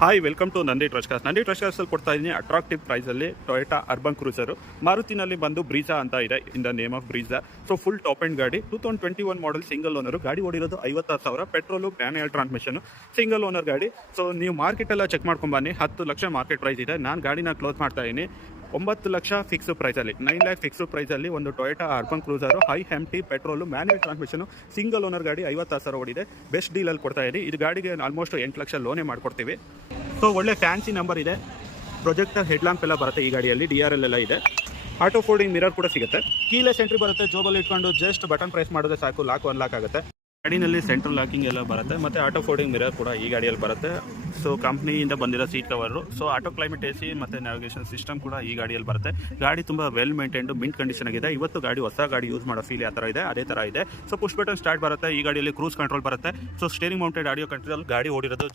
Hi welcome to Nandi trust cars. Nandi trust ಕಾರ್ಸಲ್ಲಿ ಕೊಡ್ತಾ ಇದ್ದೀನಿ ಅಟ್ರಾಕ್ಟಿವ್ ಪ್ರೈಸಲ್ಲಿ ಟೊಯೋಟಾ ಅರ್ಬನ್ ಕ್ರೂಸರು. ಮಾರುತಿನಲ್ಲಿ ಬಂದು ಬ್ರೀಜಾ ಅಂತ ಇದೆ, in the name of Brezza. So full top and ಗಾಡಿ 2021 ಮಾಡಲ್ ಸಿಂಗಲ್ ಓನರು. ಗಾಡಿ ಓಡಿರೋದು 56,000, petrol, manual transmission, single owner ಗಾಡಿ. ಸೊ ನೀವು ಮಾರ್ಕೆಟೆಲ್ಲ ಚೆಕ್ ಮಾಡ್ಕೊಂಬನ್ನಿ, 10 ಲಕ್ಷ ಮಾರ್ಕೆಟ್ ಪ್ರೈಸ್ ಇದೆ. ನಾನು ಗಾಡಿನ ಕ್ಲೋಸ್ ಮಾಡ್ತಾ ಇದ್ದೀನಿ 9 ಲಕ್ಷ ಫಿಕ್ಸ್ ಪ್ರೈಸಲ್ಲಿ, 9 ಲ್ಯಾಕ್ ಫಿಕ್ಸ್ ಪ್ರೈಸಲ್ಲಿ ಒಂದು Toyota Urban Cruiser, high MT, petrol, manual transmission, single owner ಗಾಡಿ 56,000 ಓಡಿದೆ. ಬೆಸ್ಟ್ ಡೀಲಲ್ಲಿ ಕೊಡ್ತಾ ಇದ್ದೀನಿ. ಇದು ಗಾಡಿಗೆ ಆಲ್ಮೋಸ್ಟ್ 8 ಲಕ್ಷ ಲೋನೇ ಮಾಡ್ಕೊಡ್ತೀವಿ. ಸೊ ಒಳ್ಳೆ ಫ್ಯಾನ್ಸಿ ನಂಬರ್ ಇದೆ. ಪ್ರೊಜೆಕ್ಟರ್ ಹೆಡ್ಲ್ಯಾಂಪ್ ಎಲ್ಲ ಬರುತ್ತೆ ಈ ಗಾಡಿಯಲ್ಲಿ, DRL ಎಲ್ಲ ಇದೆ. ಆಟೋ ಫೋಲ್ಡಿಂಗ್ ಮಿರರ್ ಕೂಡ ಸಿಗುತ್ತೆ. ಕೀಲೆಸ್ ಎಂಟ್ರಿ ಬರುತ್ತೆ, ಜೋಬಲ್ಲಿ ಇಟ್ಕೊಂಡು ಜಸ್ಟ್ ಬಟನ್ ಪ್ರೆಸ್ ಮಾಡಿದ್ರೆ ಸಾಕು, ಲಾಕ್ ಅನ್ಲಾಕ್ ಆಗುತ್ತೆ. ಗಾಡಿನಲ್ಲಿ ಸೆಂಟ್ರಲ್ ಲಾಕಿಂಗ್ ಎಲ್ಲ ಬರುತ್ತೆ, ಮತ್ತು ಆಟೋ ಫೋಲ್ಡಿಂಗ್ ಮಿರರ್ ಕೂಡ ಈ ಗಾಡಿಯಲ್ಲಿ ಬರುತ್ತೆ. ಸೊ ಕಂಪ್ನಿಯಿಂದ ಬಂದಿರೋ seat cover, so auto climate AC ಮತ್ತು ನ್ಯಾವಿಗೇಷನ್ ಸಿಸ್ಟಮ್ ಕೂಡ ಈ ಗಾಡಿಯಲ್ಲಿ ಬರುತ್ತೆ. ಗಾಡಿ ತುಂಬ ವೆಲ್ ಮೇಂಟೈನ್ಡ್, ಮಿಂಟ್ ಕಂಡೀಷನ್ ಆಗಿದೆ. ಇವತ್ತು ಗಾಡಿ ಹೊಸ ಗಾಡಿ ಯೂಸ್ ಮಾಡೋ ಫೀಲ್ ಯಾವ ಥರ ಇದೆ ಅದೇ ಥರ ಇದೆ. ಸೊ ಪುಷ್ ಬಟನ್ ಸ್ಟಾರ್ಟ್ ಬರುತ್ತೆ. ಈ ಗಾಡಿಯಲ್ಲಿ ಕ್ರೂಸ್ ಕಂಟ್ರೋಲ್ ಬರುತ್ತೆ. So steering mounted audio control. ಗಾಡಿ ಓಡಿರೋದು